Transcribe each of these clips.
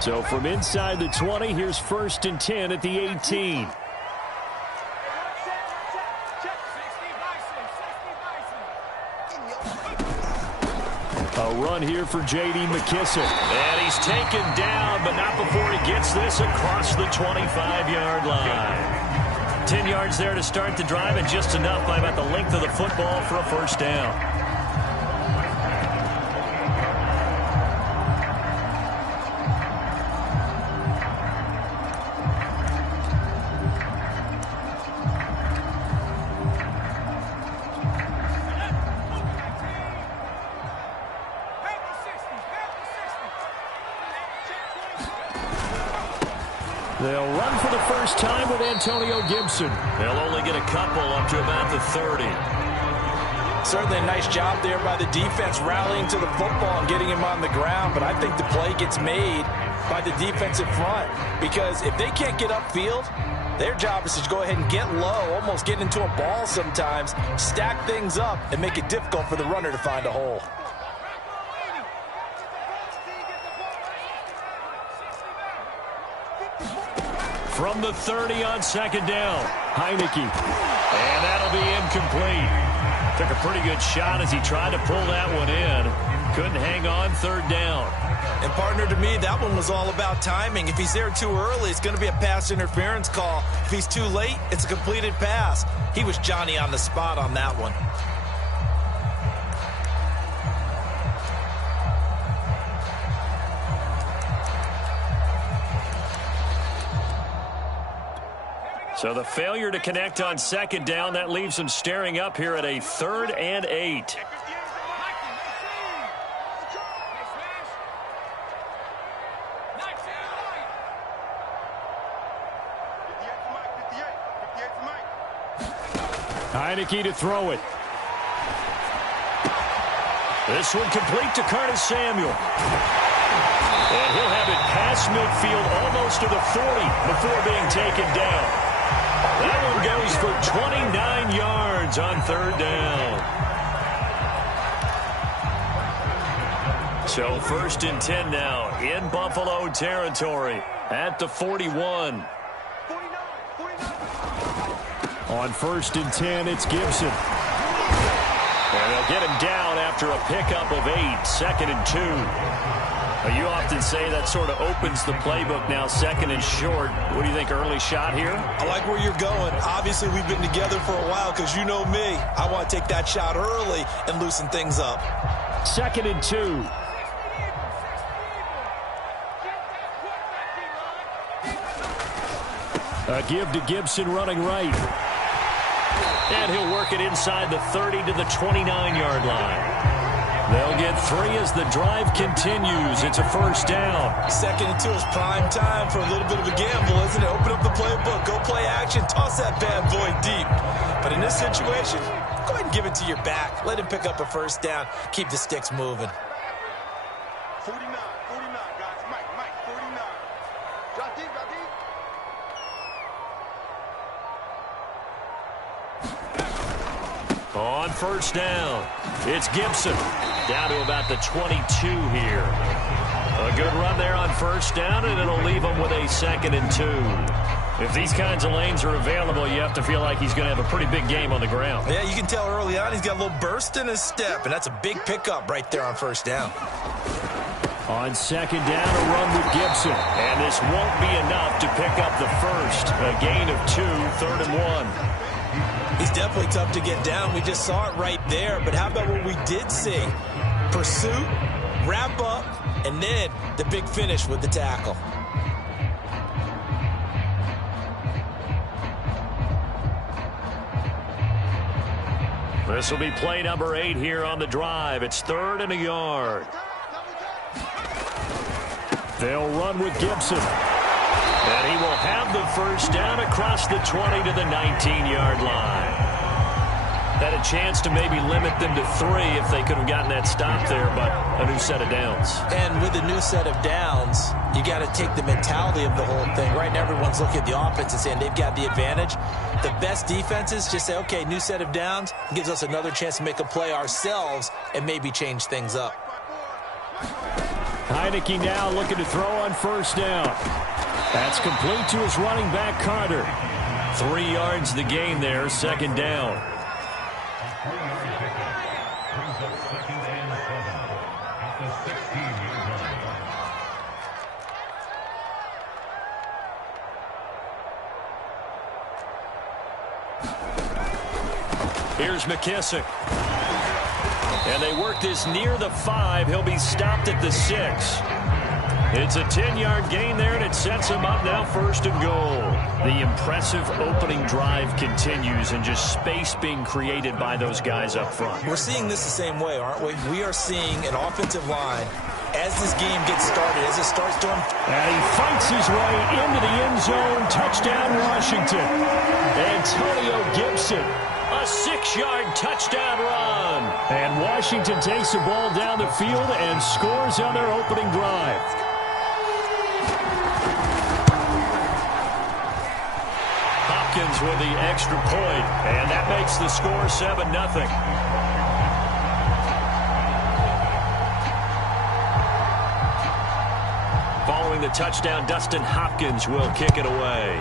So from inside the 20, here's 1st and 10 at the 18. A run here for J.D. McKissic. And he's taken down, but not before he gets this across the 25-yard line. 10 yards there to start the drive, and just enough by about the length of the football for a first down. They'll run for the first time with Antonio Gibson. They'll only get a couple up to about the 30. Certainly a nice job there by the defense rallying to the football and getting him on the ground, but I think the play gets made by the defensive front because if they can't get upfield, their job is to go ahead and get low, almost get into a ball sometimes, stack things up, and make it difficult for the runner to find a hole. From the 30 on 2nd down, Heineke. And that'll be incomplete. Took a pretty good shot as he tried to pull that one in. Couldn't hang on 3rd down. And partner, to me, that one was all about timing. If he's there too early, it's going to be a pass interference call. If he's too late, it's a completed pass. He was Johnny on the spot on that one. So the failure to connect on 2nd down, that leaves them staring up here at a 3rd and 8. Heineke to throw it. This one complete to Curtis Samuel. And he'll have it past midfield almost to the 40 before being taken down. That one goes for 29 yards on 3rd down. So 1st and 10 now in Buffalo territory at the 41. On 1st and 10, it's Gibson. And they'll get him down after a pickup of 8, 2nd and 2. You often say that sort of opens the playbook now, 2nd and short. What do you think, early shot here? I like where you're going. Obviously, we've been together for a while because you know me. I want to take that shot early and loosen things up. 2nd and 2. A give to Gibson running right. And he'll work it inside the 30 to the 29-yard line. They'll get 3 as the drive continues. It's a first down. 2nd and 2 is prime time for a little bit of a gamble, isn't it? Open up the playbook, go play action, toss that bad boy deep. But in this situation, go ahead and give it to your back. Let him pick up a first down. Keep the sticks moving. 49, guys. Mike, 49. Drop deep. On first down, it's Gibson. Down to about the 22 here. A good run there on first down, and it'll leave him with a 2nd and 2. If these kinds of lanes are available, you have to feel like he's going to have a pretty big game on the ground. Yeah, you can tell early on he's got a little burst in his step, and that's a big pickup right there on first down. On 2nd down, a run with Gibson. And this won't be enough to pick up the first. A gain of 2, 3rd and 1. He's definitely tough to get down. We just saw it right there. But how about what we did see? Pursuit, wrap up, and then the big finish with the tackle. This will be play number 8 here on the drive. It's 3rd and a yard. They'll run with Gibson. And he will have the first down across the 20 to the 19-yard line. Had a chance to maybe limit them to 3 if they could have gotten that stop there, but a new set of downs. And with a new set of downs, you got to take the mentality of the whole thing. Right now, everyone's looking at the offense and saying they've got the advantage. The best defenses just say, okay, new set of downs, gives us another chance to make a play ourselves and maybe change things up. Heineke now looking to throw on first down. That's complete to his running back, Carter. 3 yards the gain there, second down. Here's McKissick. And they work this near the 5. He'll be stopped at the 6. It's a 10-yard gain there, and it sets him up now first and goal. The impressive opening drive continues, and just space being created by those guys up front. We're seeing this the same way, aren't we? We are seeing an offensive line as this game gets started, as it starts to... And he fights his way into the end zone. Touchdown, Washington. Antonio Gibson. A 6-yard touchdown run. And Washington takes the ball down the field and scores on their opening drive. Hopkins with the extra point, and that makes the score 7-0. Following the touchdown, Dustin Hopkins will kick it away.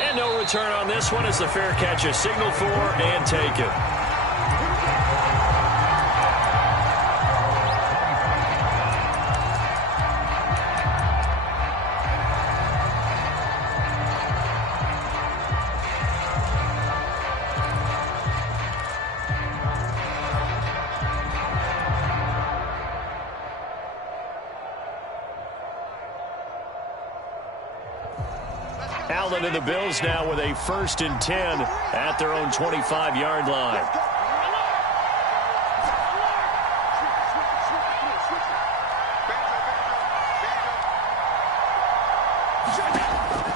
And no return on this one as the fair catch is signaled for and taken. Allen and the Bills now with a 1st and 10 at their own 25-yard line.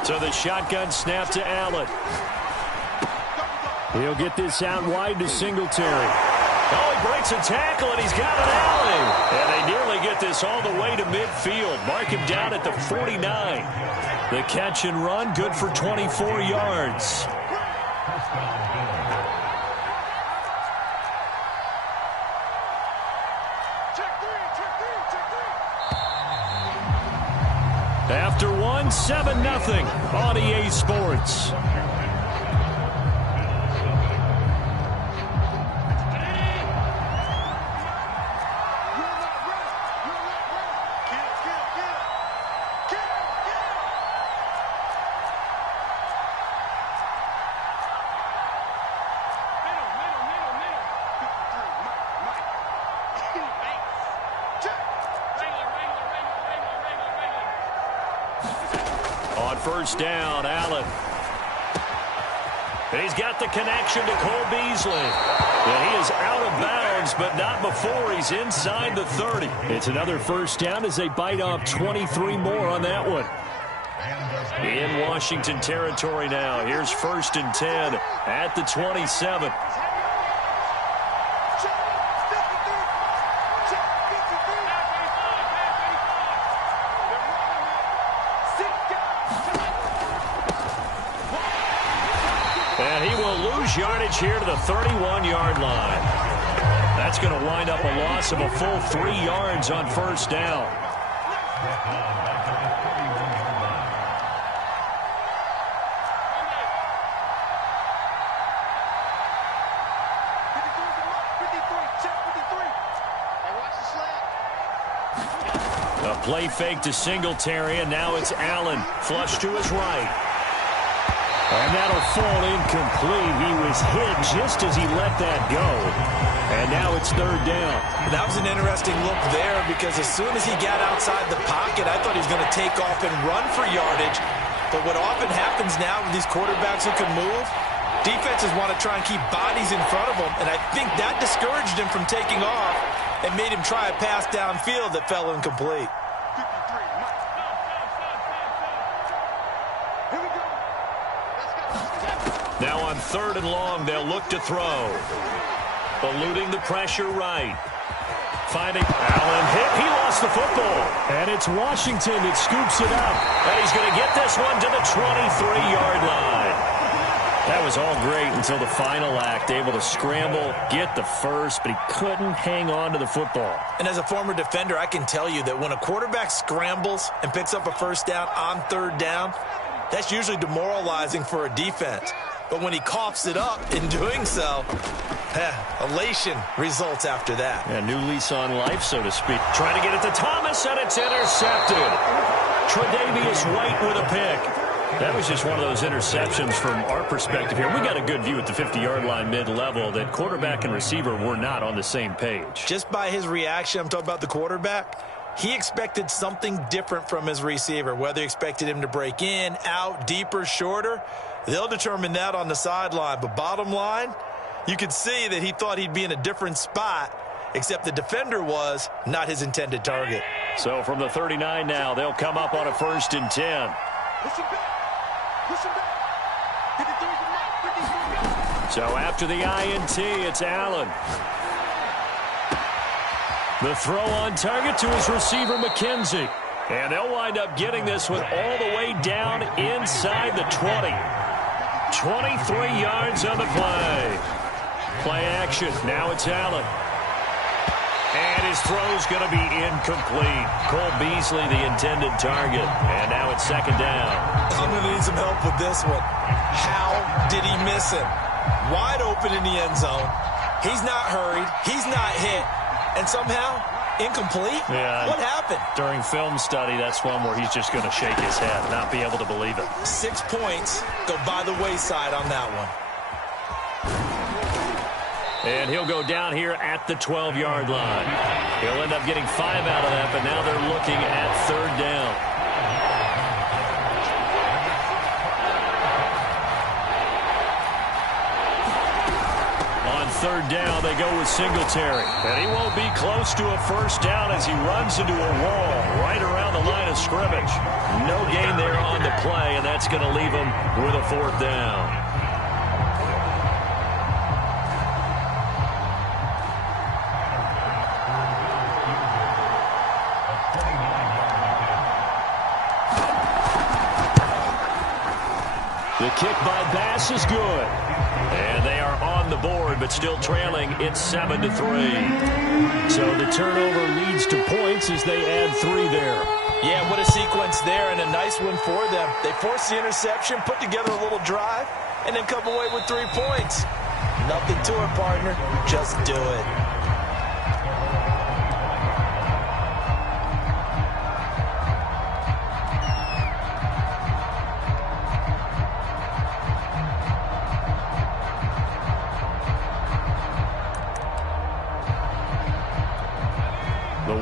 So the shotgun snap to Allen. He'll get this out wide to Singletary. Oh, he breaks a tackle, and he's got an alley. And they nearly get this all the way to midfield. Mark him down at the 49. The catch and run, good for 24 yards. After one, 7-0 on EA Sports. First down, Allen. And he's got the connection to Cole Beasley. And he is out of bounds, but not before he's inside the 30. It's another first down as they bite off 23 more on that one. In Washington territory now. Here's 1st and 10 at the 27. And he will lose yardage here to the 31-yard line. That's going to wind up a loss of a full 3 yards on first down. A play fake to Singletary, and now it's Allen. Flush to his right. And that'll fall incomplete. He was hit just as he let that go. And now it's 3rd down. That was an interesting look there because as soon as he got outside the pocket, I thought he was going to take off and run for yardage. But what often happens now with these quarterbacks who can move, defenses want to try and keep bodies in front of them. And I think that discouraged him from taking off and made him try a pass downfield that fell incomplete. Now on 3rd and long, they'll look to throw. Eluding the pressure right. Finding Allen hit. He lost the football. And it's Washington that scoops it up. And he's going to get this one to the 23-yard line. That was all great until the final act, able to scramble, get the first, but he couldn't hang on to the football. And as a former defender, I can tell you that when a quarterback scrambles and picks up a first down on third down, that's usually demoralizing for a defense. But when he coughs it up in doing so, elation results after that. A new lease on life, so to speak. Trying to get it to Thomas, and it's intercepted. Tre'Davious White with a pick. That was just one of those interceptions from our perspective here. We got a good view at the 50-yard line mid-level that quarterback and receiver were not on the same page. Just by his reaction, I'm talking about the quarterback, he expected something different from his receiver. Whether he expected him to break in, out, deeper, shorter, they'll determine that on the sideline. But bottom line, you could see that he thought he'd be in a different spot, except the defender was not his intended target. So from the 39 now, they'll come up on a 1st and 10. So after the INT, it's Allen. The throw on target to his receiver, McKenzie. And they'll wind up getting this one all the way down inside the 20. 23 yards on the play. Play action. Now it's Allen. And his throw's going to be incomplete. Cole Beasley, the intended target. And now it's 2nd down. I'm going to need some help with this one. How did he miss him? Wide open in the end zone. He's not hurried. He's not hit. And somehow, incomplete? Yeah. What happened? During film study, that's one where he's just going to shake his head, not be able to believe it. 6 points go by the wayside on that one. And he'll go down here at the 12-yard line. He'll end up getting 5 out of that, but now they're looking at 3rd down. On 3rd down, they go with Singletary. And he won't be close to a first down as he runs into a wall right around the line of scrimmage. No gain there on the play, and that's going to leave him with a 4th down. The kick by Bass is good. And they are on the board, but still trailing. It's 7-3. So the turnover leads to points as they add 3 there. Yeah, what a sequence there, and a nice one for them. They forced the interception, put together a little drive, and then come away with 3 points. Nothing to it, partner. Just do it.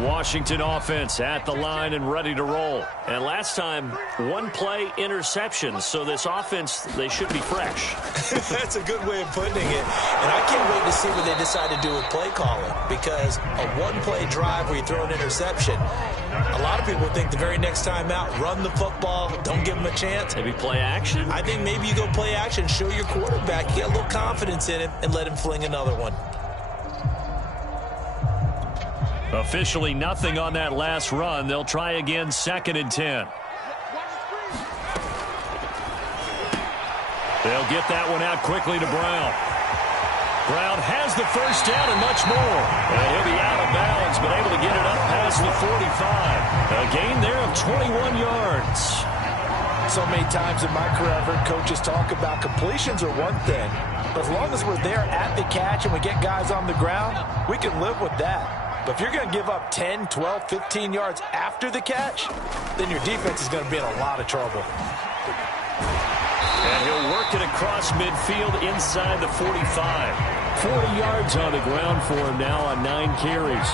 Washington offense at the line and ready to roll. And last time, 1-play interception. So this offense, they should be fresh. That's a good way of putting it. And I can't wait to see what they decide to do with play calling. Because a 1-play drive where you throw an interception, a lot of people think the very next time out, run the football, don't give them a chance. Maybe play action? I think maybe you go play action, show your quarterback, get a little confidence in him, and let him fling another one. Officially nothing on that last run. They'll try again, 2nd and 10. They'll get that one out quickly to Brown. Brown has the first down and much more. And he'll be out of bounds, but able to get it up past the 45. A gain there of 21 yards. So many times in my career, I've heard coaches talk about completions are one thing. But as long as we're there at the catch and we get guys on the ground, we can live with that. But if you're going to give up 10, 12, 15 yards after the catch, then your defense is going to be in a lot of trouble. And he'll work it across midfield inside the 45. 40 yards on the ground for him now on 9 carries.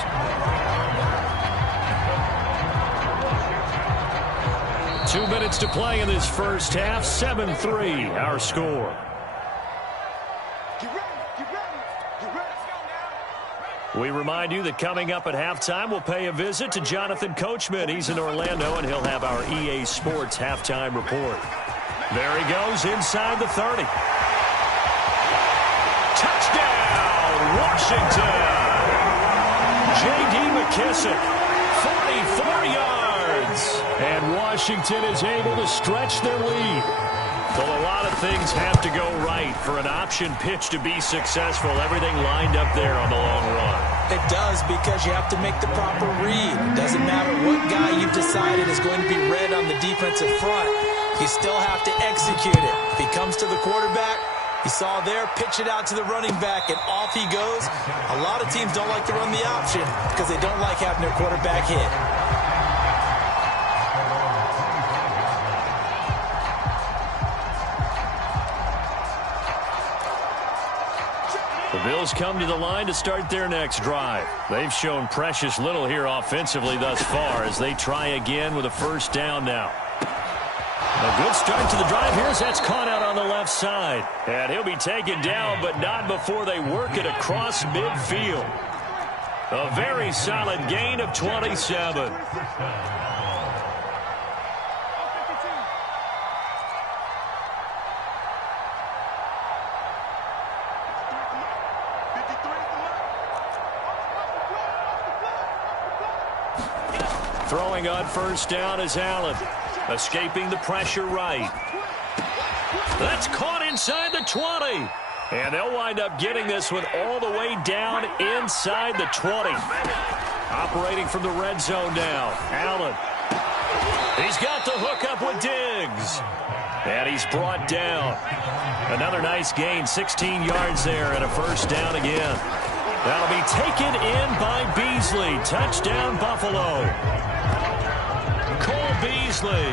Two minutes to play in this first half. 7-3, our score. We remind you that coming up at halftime, we'll pay a visit to Jonathan Coachman. He's in Orlando, and he'll have our EA Sports halftime report. There he goes inside the 30. Touchdown, Washington! J.D. McKissic, 44 yards. And Washington is able to stretch their lead. Well, a lot of things have to go right for an option pitch to be successful. Everything lined up there on the long run. It does, because you have to make the proper read. It doesn't matter what guy you've decided is going to be read on the defensive front. You still have to execute it. If he comes to the quarterback, you saw there, pitch it out to the running back, and off he goes. A lot of teams don't like to run the option because they don't like having their quarterback hit. The Bills come to the line to start their next drive. They've shown precious little here offensively thus far as they try again with a first down now. A good start to the drive here as that's caught out on the left side. And he'll be taken down, but not before they work it across midfield. A very solid gain of 27. Throwing on first down is Allen. Escaping the pressure right. That's caught inside the 20. And they'll wind up getting this one all the way down inside the 20. Operating from the red zone now. Allen. He's got the hookup with Diggs. And he's brought down. Another nice gain, 16 yards there, and a first down again. That'll be taken in by Beasley. Touchdown, Buffalo. Cole Beasley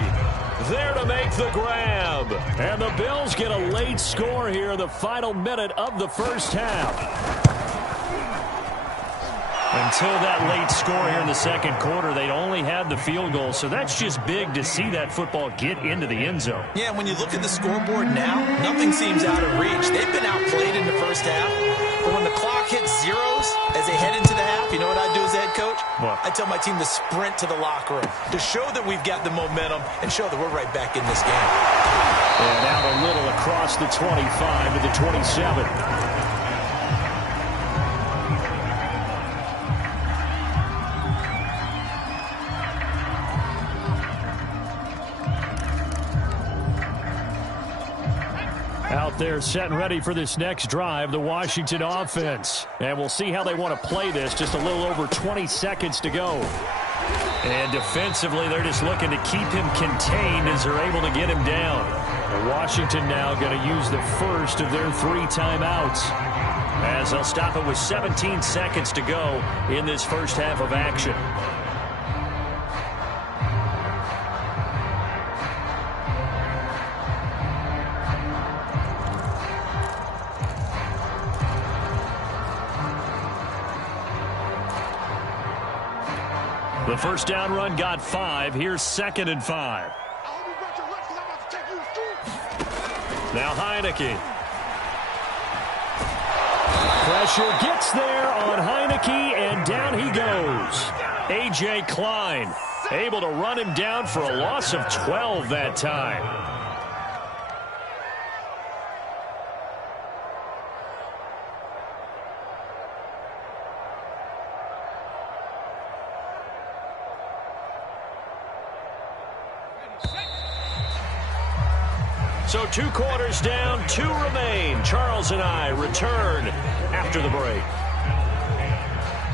there to make the grab. And the Bills get a late score here in the final minute of the first half. Until that late score here in the second quarter, they'd only had the field goal, so that's just big to see that football get into the end zone. Yeah, when you look at the scoreboard now, nothing seems out of reach. They've been outplayed in the first half, but when the clock hits zeros as they head into the half, you know what I do as a head coach? What? I tell my team to sprint to the locker room to show that we've got the momentum and show that we're right back in this game. And out a little across the 25 to the 27. Out there set and ready for this next drive, the Washington offense. And we'll see how they want to play this. Just a little over 20 seconds to go. And defensively, they're just looking to keep him contained as they're able to get him down. Washington now going to use the first of their 3 timeouts, as they'll stop it with 17 seconds to go in this first half of action. The first down run got 5. Here's 2nd and 5. Now Heineke. Pressure gets there on Heineke, and down he goes. A.J. Klein able to run him down for a loss of 12 that time. So 2 quarters down, 2 remain. Charles and I return after the break.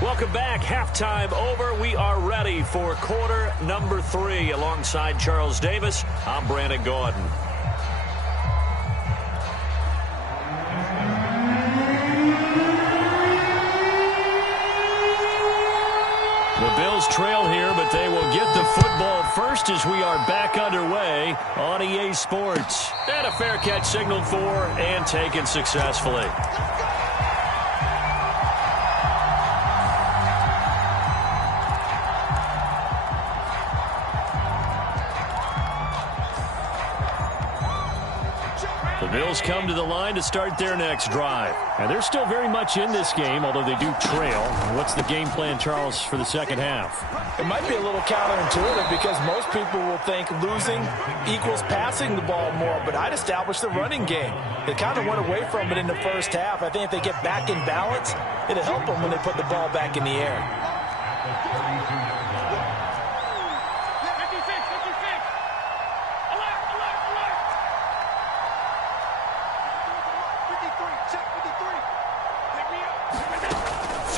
Welcome back. Halftime over. We are ready for quarter number 3. Alongside Charles Davis, I'm Brandon Gaudin. The Bills trail here, but they will get the football first as we are back underway on EA Sports. And a fair catch signaled for and taken successfully. The Bills come to the line to start their next drive. And they're still very much in this game, although they do trail. What's the game plan, Charles, for the second half? It might be a little counterintuitive because most people will think losing equals passing the ball more, but I'd establish the running game. They kind of went away from it in the first half. I think if they get back in balance, it'll help them when they put the ball back in the air.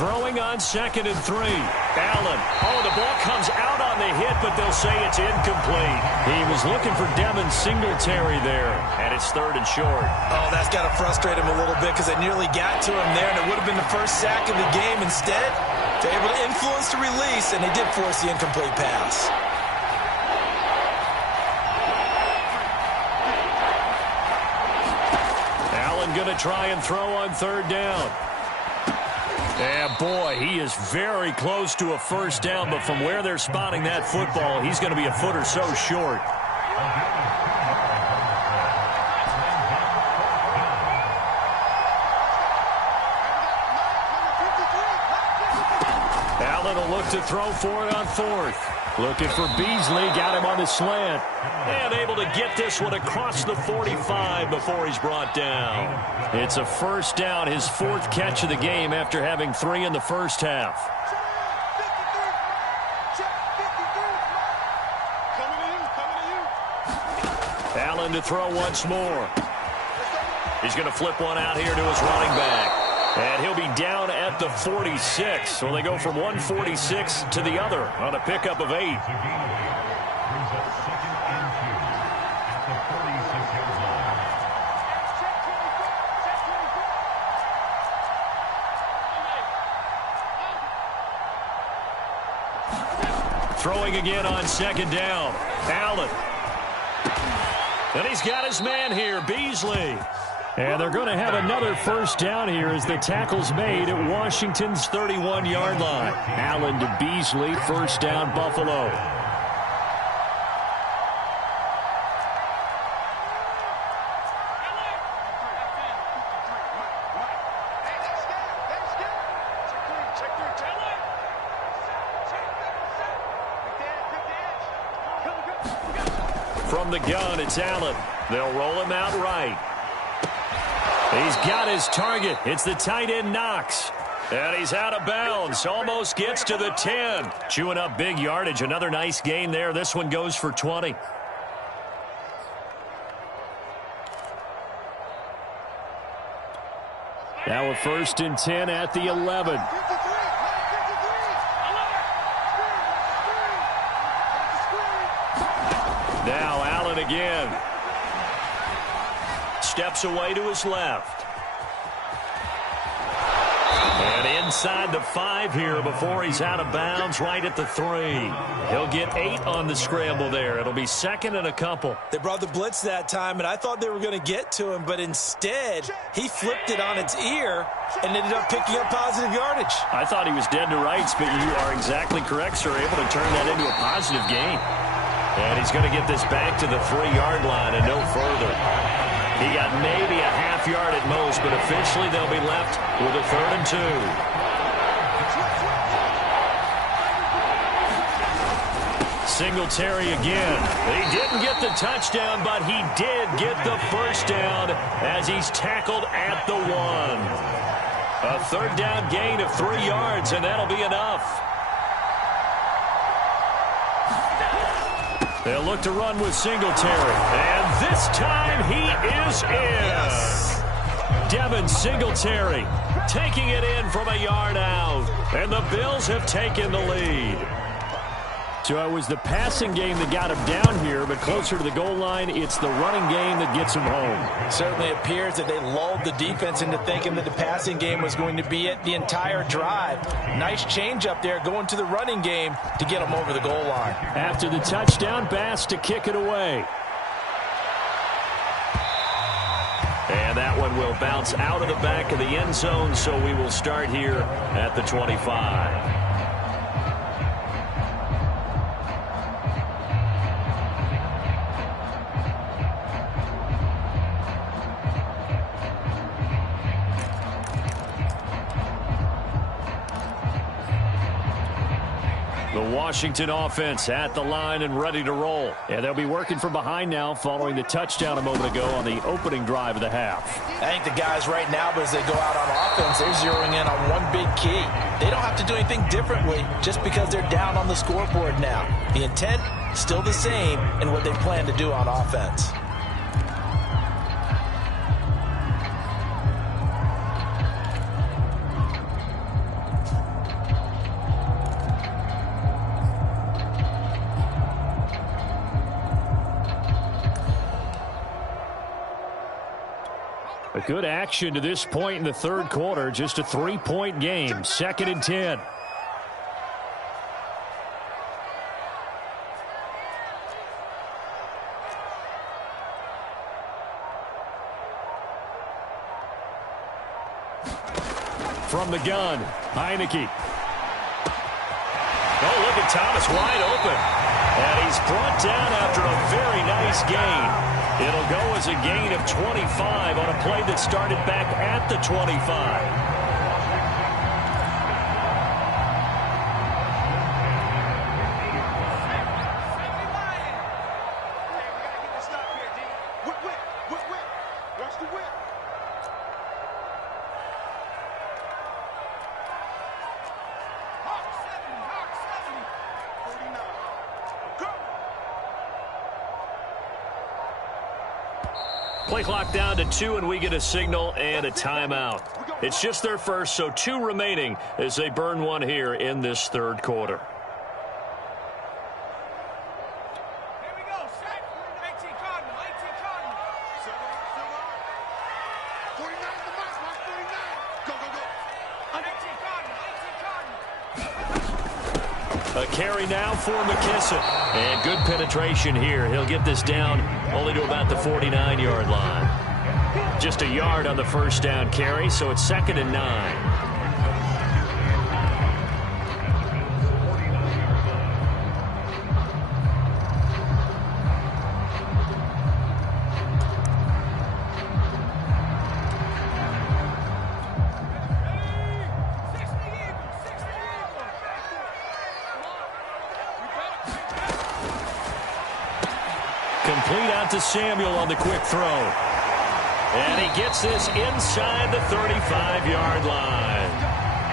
Throwing on 2nd and 3. Allen. Oh, the ball comes out on the hit, but they'll say it's incomplete. He was looking for Devin Singletary there, and it's 3rd and short. Oh, that's got to frustrate him a little bit because they nearly got to him there, and it would have been the first sack of the game. Instead, they're able to influence the release, and they did force the incomplete pass. Allen going to try and throw on 3rd down. And boy, he is very close to a first down, but from where they're spotting that football, he's going to be a foot or so short. Allen will look to throw for it on 4th. Looking for Beasley, got him on the slant. And able to get this one across the 45 before he's brought down. It's a first down, his 4th catch of the game after having 3 in the first half. Allen to throw once more. He's going to flip one out here to his running back. And he'll be down at the 46. So they go from 146 to the other on a pickup of 8. Throwing again on 2nd down. Allen. And he's got his man here, Beasley. And they're going to have another first down here as the tackle's made at Washington's 31-yard line. Allen to Beasley, first down, Buffalo. From the gun, it's Allen. They'll roll him out right. He's got his target. It's the tight end, Knox. And he's out of bounds. Almost gets to the 10. Chewing up big yardage. Another nice gain there. This one goes for 20. Now a 1st and 10 at the 11. Now Allen again. Steps away to his left. And inside the 5 here before he's out of bounds, right at the 3. He'll get 8 on the scramble there. It'll be 2nd and a couple. They brought the blitz that time, and I thought they were going to get to him, but instead he flipped it on its ear and ended up picking up positive yardage. I thought he was dead to rights, but you are exactly correct, sir. Able to turn that into a positive gain. And he's going to get this back to the 3-yard line and no further. He got maybe a half yard at most, but officially they'll be left with a 3rd and 2. Singletary again. He didn't get the touchdown, but he did get the first down as he's tackled at the 1. A 3rd down gain of 3 yards, and that'll be enough. They'll look to run with Singletary. And this time he is in. Yes. Devin Singletary taking it in from a yard out. And the Bills have taken the lead. So it was the passing game that got him down here, but closer to the goal line, it's the running game that gets him home. Certainly appears that they lulled the defense into thinking that the passing game was going to be it the entire drive. Nice change up there going to the running game to get him over the goal line. After the touchdown, Bass to kick it away. And that one will bounce out of the back of the end zone, so we will start here at the 25. The Washington offense at the line and ready to roll. And they'll be working from behind now following the touchdown a moment ago on the opening drive of the half. I think the guys right now, as they go out on offense, they're zeroing in on one big key. They don't have to do anything differently just because they're down on the scoreboard now. The intent, still the same in what they plan to do on offense. Good action to this point in the third quarter. Just a 3-point game. 2nd and 10. From the gun, Heineke. Oh, look at Thomas wide open. And he's brought down after a very nice gain. It'll go as a gain of 25 on a play that started back at the 25. Play clock down to 2, and we get a signal and a timeout. It's just their first, so 2 remaining as they burn one here in this third quarter. Here we go. Set. 19 Cardinal. 19 Cardinal. 49 is the max. Max 49. Go, go, go. 19 Cardinal. 19 Cardinal. A carry now for McKissic. And good penetration here. He'll get this down only to about the 49-yard line. Just a yard on the first down carry, so it's 2nd and 9. Complete out to Samuel on the quick throw. And he gets this inside the 35-yard line.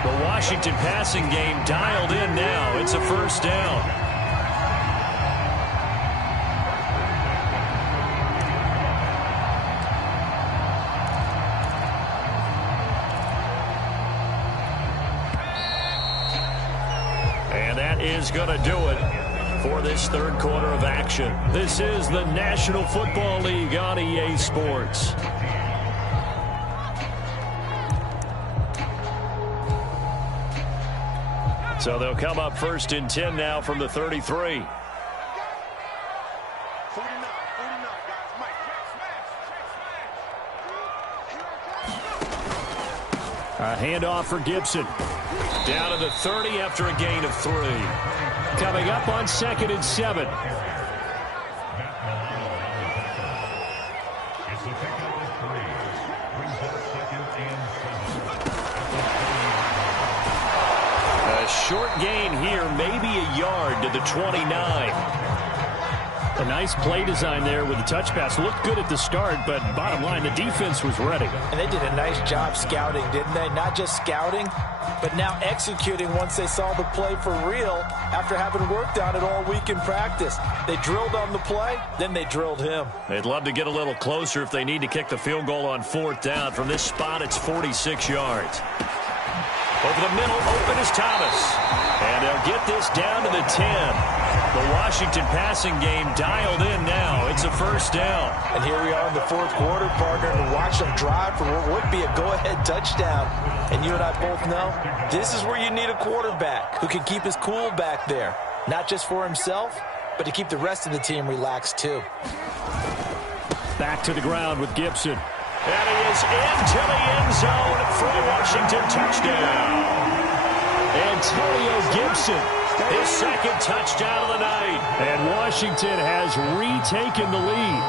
The Washington passing game dialed in now. It's a first down. And that is going to do it for this third quarter of action. This is the National Football League on EA Sports. So they'll come up 1st and 10 now from the 33. 49, 49, guys. Mike. A handoff for Gibson. Down to the 30 after a gain of 3. Coming up on 2nd and 7. A short gain here, maybe a yard to the 29. A nice play design there with the touch pass. Looked good at the start, but bottom line, the defense was ready. And they did a nice job scouting, didn't they? Not just scouting, but now executing once they saw the play for real after having worked on it all week in practice. They drilled on the play, then they drilled him. They'd love to get a little closer if they need to kick the field goal on 4th down. From this spot, it's 46 yards. Over the middle, open is Thomas. And they'll get this down to the 10. The Washington passing game dialed in now. It's a first down. And here we are in the fourth quarter, partner, and watch them drive for what would be a go-ahead touchdown. And you and I both know this is where you need a quarterback who can keep his cool back there. Not just for himself, but to keep the rest of the team relaxed too. Back to the ground with Gibson. And he is into the end zone for a Washington touchdown. Antonio Gibson, his 2nd touchdown of the night. And Washington has retaken the lead.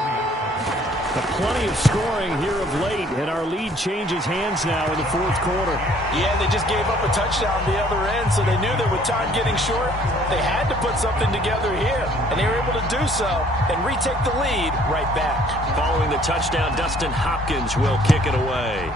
Plenty of scoring here of late, and our lead changes hands now in the fourth quarter. Yeah, they just gave up a touchdown the other end, so they knew that with time getting short, they had to put something together here, and they were able to do so and retake the lead right back. Following the touchdown, Dustin Hopkins will kick it away.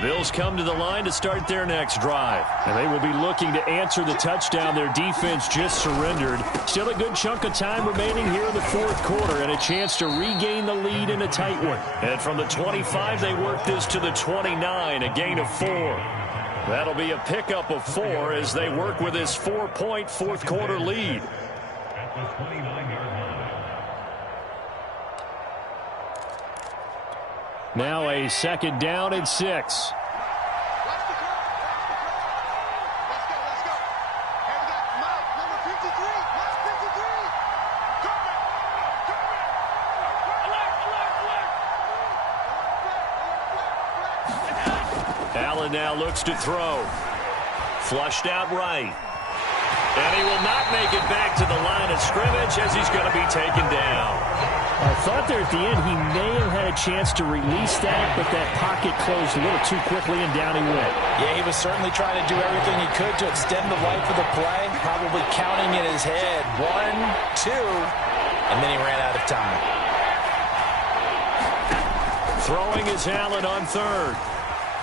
Bills come to the line to start their next drive. And they will be looking to answer the touchdown their defense just surrendered. Still a good chunk of time remaining here in the fourth quarter and a chance to regain the lead in a tight one. And from the 25, they work this to the 29, a gain of 4. That'll be a pickup of 4 as they work with this 4-point fourth quarter lead. Now a second down and 6. Let's go. Here we go. Mike, number 53. Mike 53. Allen now looks to throw. Flushed out right. And he will not make it back to the line of scrimmage as he's going to be taken down. I thought there at the end he may have had a chance to release that, but that pocket closed a little too quickly and down he went. Yeah, he was certainly trying to do everything he could to extend the life of the play, probably counting in his head 1, 2, and then he ran out of time. Throwing is Allen on third.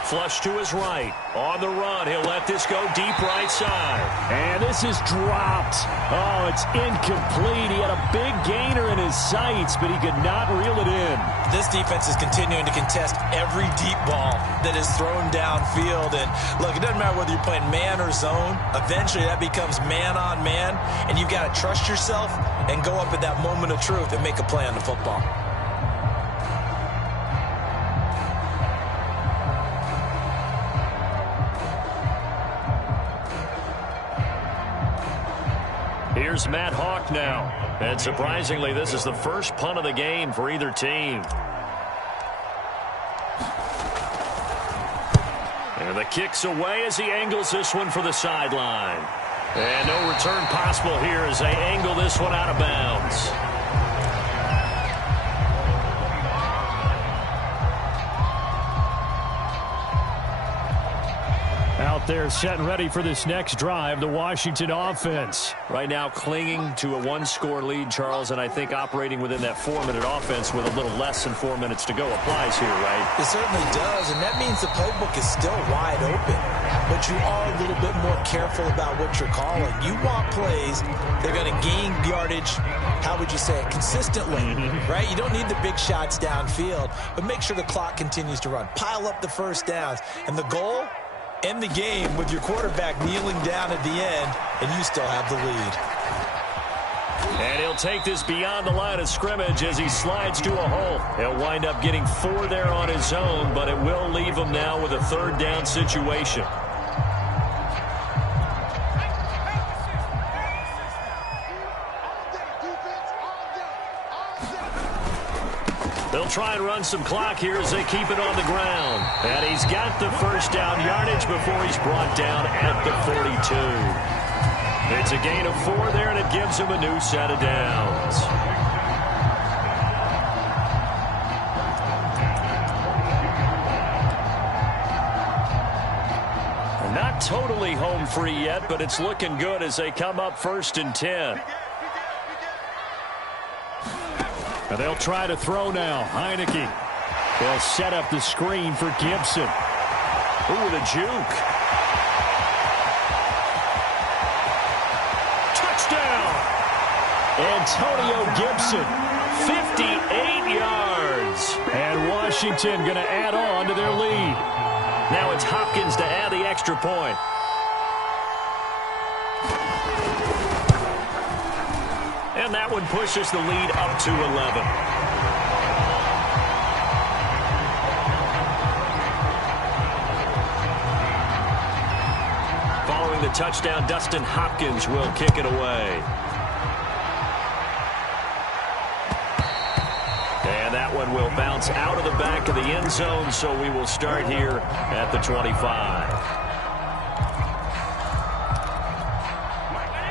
Flush to his right. On the run, he'll let this go deep right side. And this is dropped. Oh, it's incomplete. He had a big gainer in his sights, but he could not reel it in. This defense is continuing to contest every deep ball that is thrown downfield. And look, it doesn't matter whether you're playing man or zone. Eventually, that becomes man on man. And you've got to trust yourself and go up at that moment of truth and make a play on the football. Here's Matt Hawk now. And surprisingly, this is the first punt of the game for either team. And the kick's away as he angles this one for the sideline. And no return possible here as they angle this one out of bounds. Out there set and ready for this next drive, the Washington offense. Right now clinging to a one-score lead, Charles, and I think operating within that 4-minute offense with a little less than 4 minutes to go applies here, right? It certainly does, and that means the playbook is still wide open. But you are a little bit more careful about what you're calling. You want plays, they're going to gain yardage, how would you say it, consistently, right? You don't need the big shots downfield, but make sure the clock continues to run. Pile up the first downs, and the goal? End the game with your quarterback kneeling down at the end, and you still have the lead. And he'll take this beyond the line of scrimmage as he slides to a hole. He'll wind up getting 4 there on his own, but it will leave him now with a third down situation. They'll try and run some clock here as they keep it on the ground. And he's got the first down yardage before he's brought down at the 42. It's a gain of 4 there, and it gives him a new set of downs. Not totally home free yet, but it's looking good as they come up 1st and 10. And they'll try to throw now. Heineke. They'll set up the screen for Gibson. Ooh, the juke. Touchdown! Antonio Gibson, 58 yards. And Washington going to add on to their lead. Now it's Hopkins to add the extra point. And that one pushes the lead up to 11. Following the touchdown, Dustin Hopkins will kick it away. And that one will bounce out of the back of the end zone, so we will start here at the 25.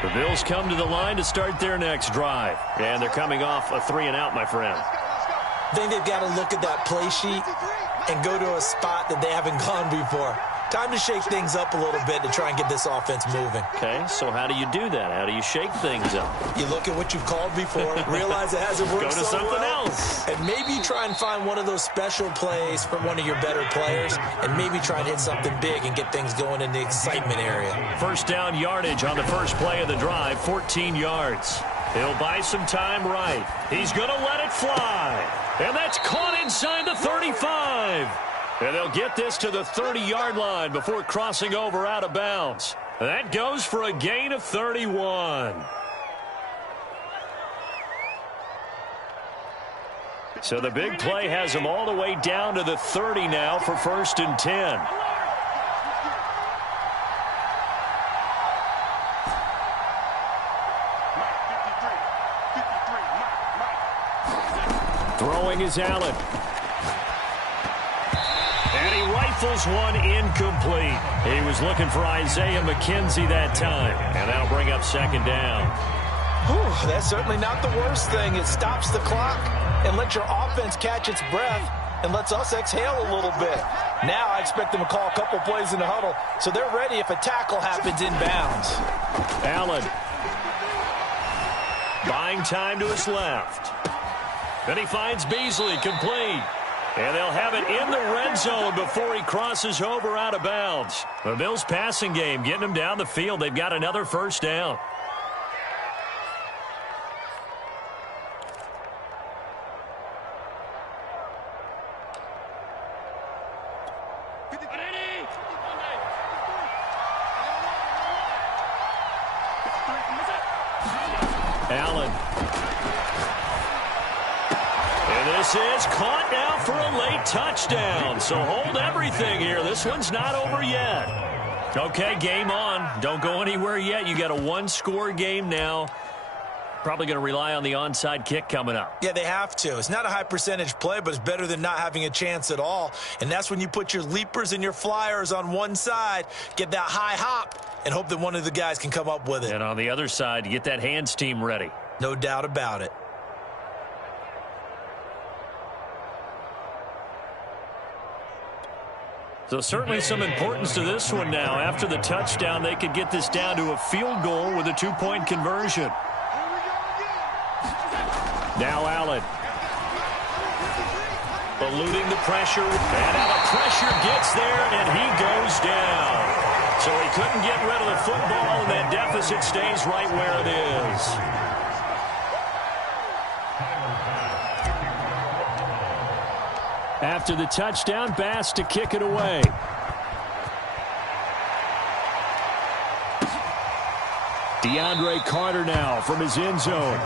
The Bills come to the line to start their next drive. And they're coming off a 3-and-out, my friend. I think they've got to look at that play sheet and go to a spot that they haven't gone before. Time to shake things up a little bit to try and get this offense moving. Okay, so how do you do that? How do you shake things up? You look at what you've called before, realize it hasn't worked Go to so something well, else. and maybe try and find one of those special plays from one of your better players, and maybe try and hit something big and get things going in the excitement area. First down yardage on the first play of the drive, 14 yards. He'll buy some time right. He's going to let it fly. And that's caught inside the 35. And they'll get this to the 30-yard line before crossing over out of bounds. That goes for a gain of 31. So the big play has him all the way down to the 30 now for 1st and 10. Throwing is Allen. And he rifles one incomplete. He was looking for Isaiah McKenzie that time. And that'll bring up 2nd down. Whew, that's certainly not the worst thing. It stops the clock and lets your offense catch its breath and lets us exhale a little bit. Now I expect them to call a couple plays in the huddle so they're ready if a tackle happens inbounds. Allen. Buying time to his left. Then he finds Beasley complete. And they'll have it in the red zone before he crosses over out of bounds. The Bills passing game getting them down the field. They've got another 1st down. Allen. And this is caught now for a late touchdown. So hold everything here. This one's not over yet. Okay, game on. Don't go anywhere yet. You got a 1-score game now. Probably going to rely on the onside kick coming up. Yeah, they have to. It's not a high percentage play, but it's better than not having a chance at all. And that's when you put your leapers and your flyers on one side, get that high hop, and hope that one of the guys can come up with it. And on the other side, you get that hands team ready. No doubt about it. So certainly some importance to this one now. After the touchdown, they could get this down to a field goal with a 2-point conversion. Now Allen. Eluding the pressure. And now the pressure gets there, and he goes down. So he couldn't get rid of the football, and that deficit stays right where it is. After the touchdown, Bass to kick it away. DeAndre Carter now from his end zone.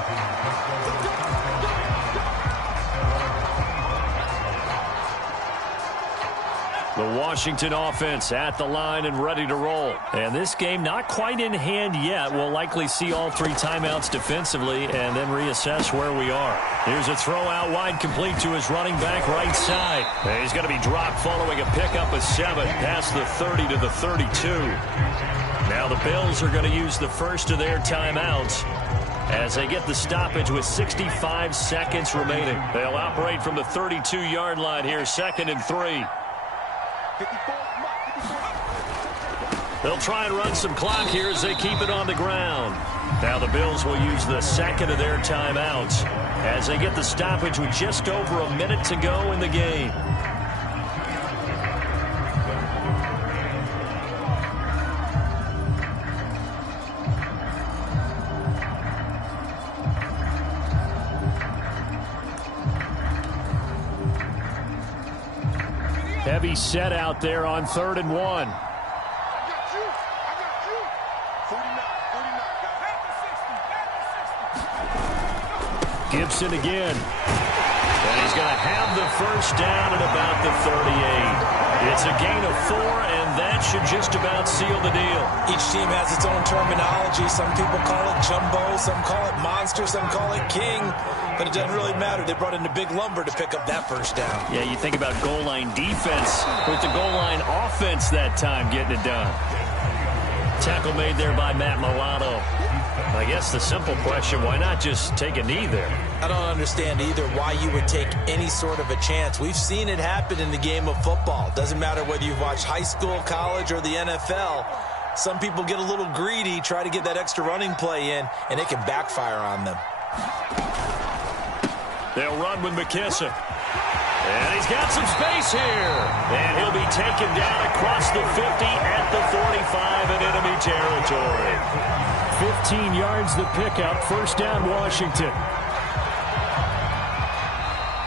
The Washington offense at the line and ready to roll. And this game not quite in hand yet. We'll likely see all 3 timeouts defensively and then reassess where we are. Here's a throw out wide complete to his running back right side. And he's going to be dropped following a pickup of 7 past the 30 to the 32. Now the Bills are going to use the first of their timeouts as they get the stoppage with 65 seconds remaining. They'll operate from the 32-yard line here, 2nd and 3. They'll try and run some clock here as they keep it on the ground. Now the Bills will use the second of their timeouts as they get the stoppage with just over a minute to go in the game. Heavy set out there on 3rd and 1. Gibson again. And he's going to have the first down at about the 38. It's a gain of 4, and that should just about seal the deal. Each team has its own terminology. Some people call it jumbo, some call it monster, some call it king. But it doesn't really matter. They brought in the big lumber to pick up that first down. Yeah, you think about goal line defense with the goal line offense that time getting it done. Tackle made there by Matt Milano. I guess the simple question, why not just take a knee there? I don't understand either why you would take any sort of a chance. We've seen it happen in the game of football. Doesn't matter whether you've watched high school, college, or the NFL. Some people get a little greedy, try to get that extra running play in, and it can backfire on them. They'll run with McKissic. And he's got some space here. And he'll be taken down across the 50 at the 45 in enemy territory. 15 yards the pickup. First down, Washington.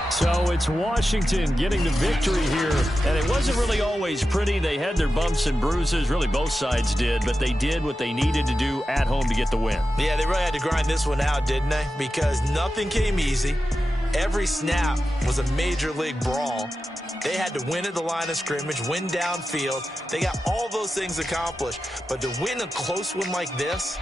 So it's Washington getting the victory here. And it wasn't really always pretty. They had their bumps and bruises. Really, both sides did. But they did what they needed to do at home to get the win. Yeah, they really had to grind this one out, didn't they? Because nothing came easy. Every snap was a major league brawl. They had to win at the line of scrimmage, win downfield. They got all those things accomplished. But to win a close one like this,